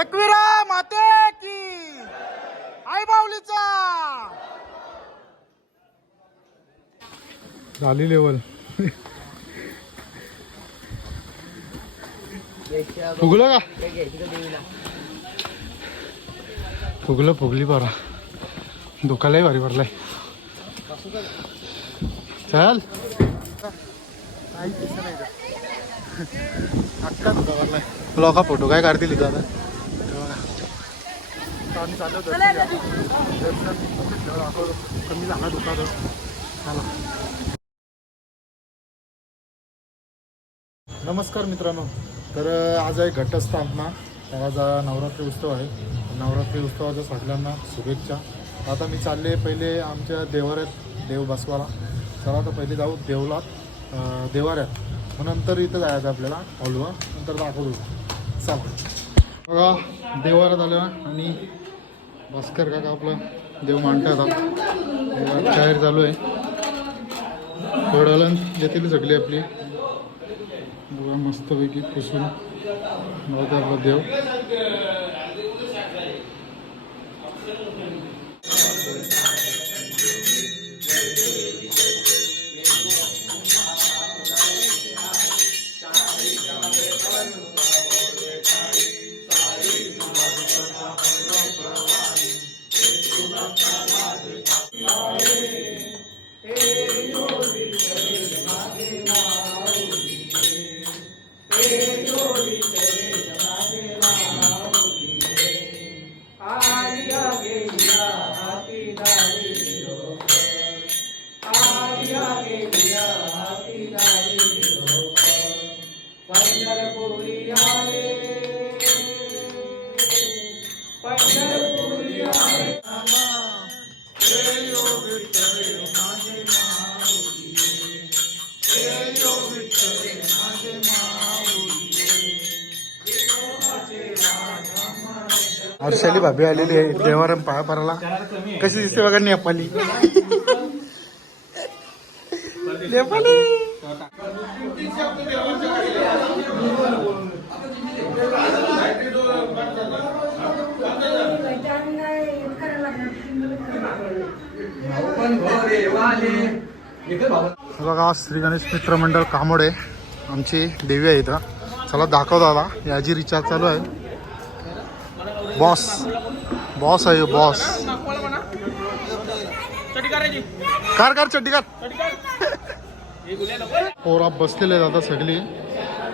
एकविरा माते की. आई बावलीचा. झाली लेवल फुगलं का? फुगलं फुगली बरा. दुखालाही भारी भरलाय चल. काही दिसत नाही का? अक्का दुखा भरलाय लोका फोटो काय काढतील इथं आता. आम्ही चाललो दर्शन घ्यायला. दर्शन घेतल्यावर दाखवतो. कमी झाला चला. नमस्कार मित्रांनो. तर आज आहे घटस्थापना. आज नवरात्री उत्सव आहे. नवरात्री उत्सवाच्या सगळ्यांना शुभेच्छा. आता मी चालले पहिले आमच्या देवाऱ्यात देव बसवाला. चला आता पहिले जाऊ देवलात अ, देवाऱ्यात. मग नंतर इथं जायचं आपल्याला हॉलवर. नंतर दाखवतो. चला. बघा देवाऱ्यात आलं आणि भास्कर काका आपला देव मांडतात तयार चालू आहे. थोड्या येतील सगळी आपली. बघा मस्तपैकी पुसून बघा आपला देव. हर्षाली भाभी आलेली आहे देवारम पाया पराला कशी दिसते बघा नेपाली. नेपाली. बघा श्री गणेश मित्र मंडळ कामोडे आमची देवी आहे इथं. चला दाखव दादा याची रिचार्ज चालू आहे. बॉस बॉस आहे बॉस कार कार चड्डी कार. पोरा बसलेले दादा सगळी.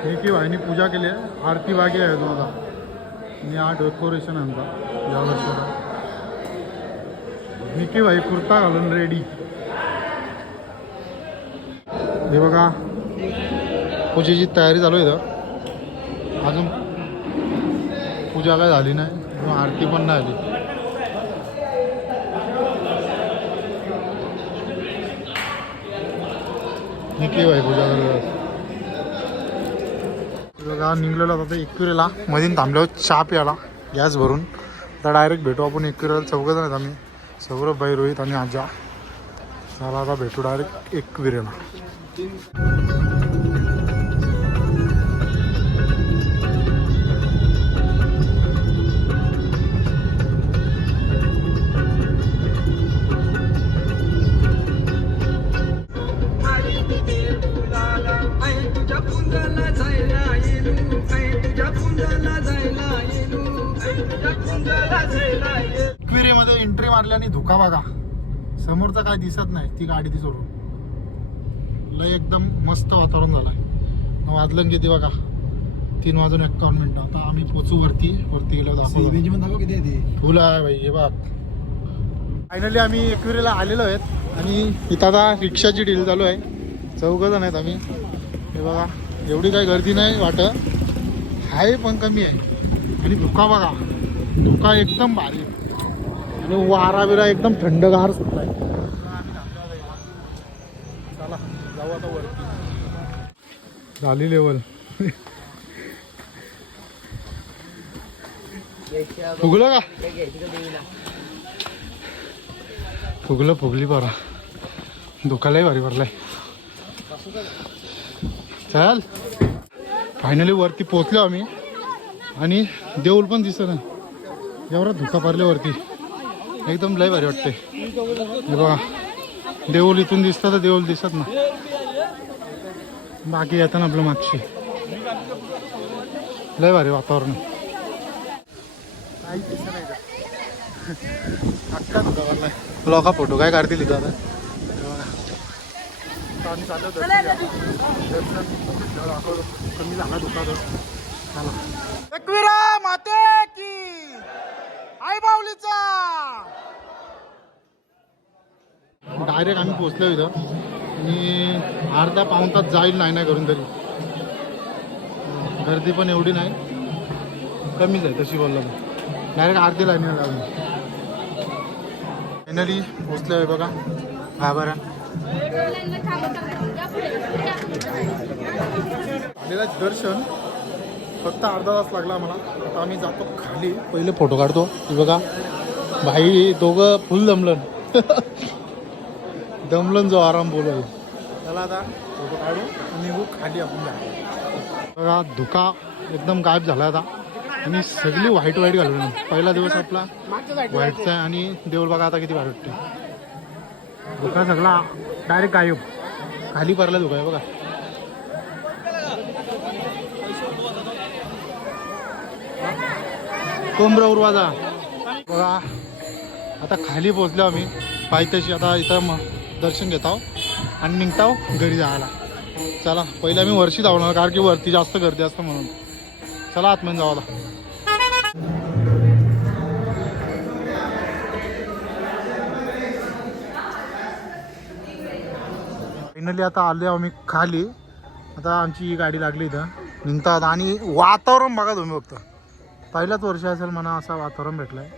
हे की वाहिनी पूजा केली आहे. आरती वागे आहे दादा आणि हा डेकोरेशन आहे आमचा या वर्षी निकी भाई कुर्ता घालून रेडी हे बघा. पूजेची तयारी चालू आहे इथं. अजून पूजा काय झाली नाही आरती पण नाही आली निघली भाई पूजा करत बघा निघलेलो आता एकविरेला. मधीन थांबलो चहा प्याला गॅस भरून. आता डायरेक्ट भेटू आपण एकविरेला. चौघ जण आहेत आम्ही. सौरभ भाई रोहित आणि आजा. चला आता भेटू डायरेक्ट एकविरेला. तुझ्या कुंजाला एंट्री मारली आणि धुका बघा. समोरचा काय दिसत नाही ती गाडी ती सोडून. लय एकदम मस्त वातावरण झालंय. वाजलं किती बघा? तीन वाजून एक्कावन्न मिनिटं. आता आम्ही पोचू वरती. वरती गेलो दाखवतो. फुल आहे भाई हे बघ. फायनली आम्ही एकविरेला आलेलो आहेत. आणि इथं आता रिक्षाची डील चालू आहे. चौघ जण आहेत आम्ही. हे बघा एवढी काही गर्दी नाही वाटत. आहे पण कमी आहे. आणि धुका बघा. धुका एकदम भारी. आणि वारा बिरा एकदम थंडगार सुटलाय चला जाऊ आता वरती. झाली लेवल फुगलं का? फुगलं फुगली बरा धुकालाही भारी भरलाय चल. फायनली वरती पोचलो आम्ही. आणि देऊळ पण दिसत ना एवढा धुका पडल्यावरती एकदम लय भारी वाटते हे बघा. देऊल इथून दिसतं तर देऊळ दिसत ना बाकी येतं ना आपलं मागशी लय भारी वातावरण. काही दिसत नाही अख्खा धुका पडलाय फोटो काय काढतील इथं आता? हे आम्ही चाललो कमी झाला धुका तर चला एकविरा माते की. आई बावलीचा. डायरेक्ट आम्ही पोचलो इथं. आणि अर्धा पाऊन तास जाईल नाही नाही करून तरी. गर्दी पण एवढी नाही. कमीच आहे तशी बोललं तर डायरेक्ट अर्धी लाईन लागून फायनली पोचलो आहे बघा. हा बरं. झालेलं दर्शन फक्त अर्धा तास लागला आम्हाला. आता आम्ही जातो खाली. पहिले फोटो काढतो. बघा. भाई दोघं फुल जमलं दमलन जो आराम बोलू त्याला आता फोटो काढू निघू खाली आपण बघा धुका एकदम गायब झाला आता. आणि सगळी व्हाईट व्हाईट घालून पहिला दिवस आपला व्हाईटचा आहे आणि देऊळ बघा आता किती भारी वाटते धुका सगळा डायरेक्ट गायब. खाली पडला धुका आहे बघा. कोंबरा उरवाजा बघा आता खाली पोचलो आम्ही. पायथ्याशी आता इथं दर्शन घेत आहोत आणि निघतो घरी जायला. चला पहिले आम्ही वर्षी धावणार कारण की वरती जास्त गर्दी असतं म्हणून. चला आतमध्ये आता. फायनली आता आलो आम्ही खाली. आता आमची ही गाडी लागली इथं. निघता आता आणि वातावरण बघा तुम्ही फक्त. पहिल्याच वर्ष असेल म्हणा असं वातावरण भेटलंय.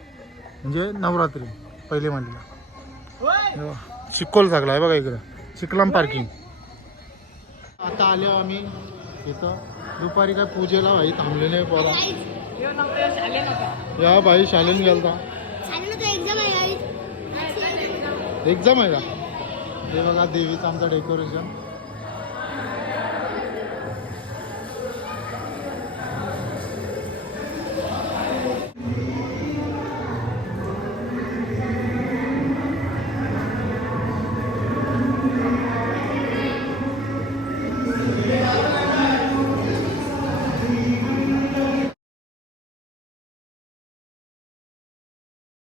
म्हणजे नवरात्री पहिले म्हणलं. चिकोल सगळा आहे बघा इकडं. चिकलम पार्किंग आता आलो आम्ही इथं. दुपारी काय पूजेला भाई थांबलेले बोला या भाई शालेन गेलता. एक्झाम आहे का? हे बघा देवीचं आमचं डेकोरेशन